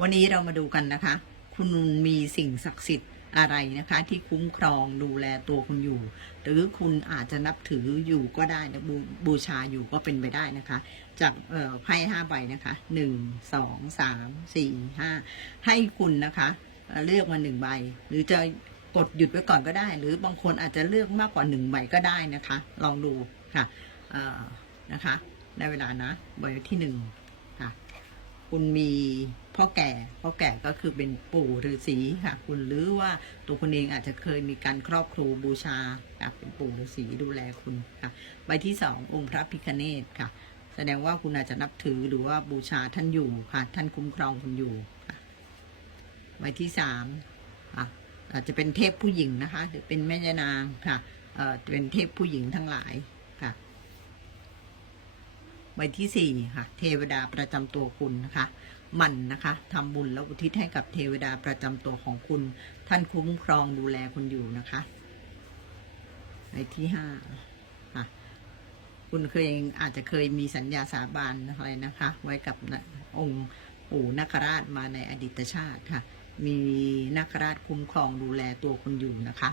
วันนี้เรามาดูกันนะคะ คุณมีสิ่งศักดิ์สิทธิ์อะไรนะคะ ที่คุ้มครองดูแลตัวคุณอยู่ หรือคุณอาจจะนับถืออยู่ก็ได้นะบบูชาอยู่ก็เป็นไปได้นะคะ จากไพ่ห้าใบนะคะหนึ่งสองสามสี่ห้าให้คุณนะคะ เลือกมาหนึ่งใบ หรือจะกดหยุดไว้ก่อนก็ได้ หรือบางคนอาจจะเลือกมากกว่าหนึ่งใบก็ได้นะคะ ลองดูค่ะนะคะได้เวลานะใบที่หนึ่งค่ะ คุณมี พ่อแก่พ่อแก่ก็คือเป็นปู่ฤาษีค่ะ คุณหรือว่าตัวคุณเองอาจจะเคยมีการครอบครูบูชาค่ะเป็นปู่ฤาษีดูแลคุณค่ะใบที่สององค์พระพิคเนตค่ะ แสดงว่าคุณอาจจะนับถือหรือว่าบูชาท่านอยู่ค่ะ ท่านคุ้มครองคุณอยู่ค่ะใบที่สามค่ะอาจจะเป็นเทพผู้หญิงนะคะ หรือเป็นแม่ยานางค่ะเอ่อเป็นเทพผู้หญิงทั้งหลาย ใบที่สี่ค่ะ เทวดาประจำตัวคุณนะคะ มันนะคะทำบุญแล้วอุทิศให้กับเทวดาประจำตัวของคุณ ท่านคุ้มครองดูแลคุณอยู่นะคะใบที่ห้าค่ะ คุณเคยอาจจะเคยมีสัญญาสาบานอะไรนะคะ ไว้กับนะองค์ปู่นาคราชมาในอดีตชาติค่ะ มีนาคราชคุ้มครองดูแลตัวคุณอยู่นะคะ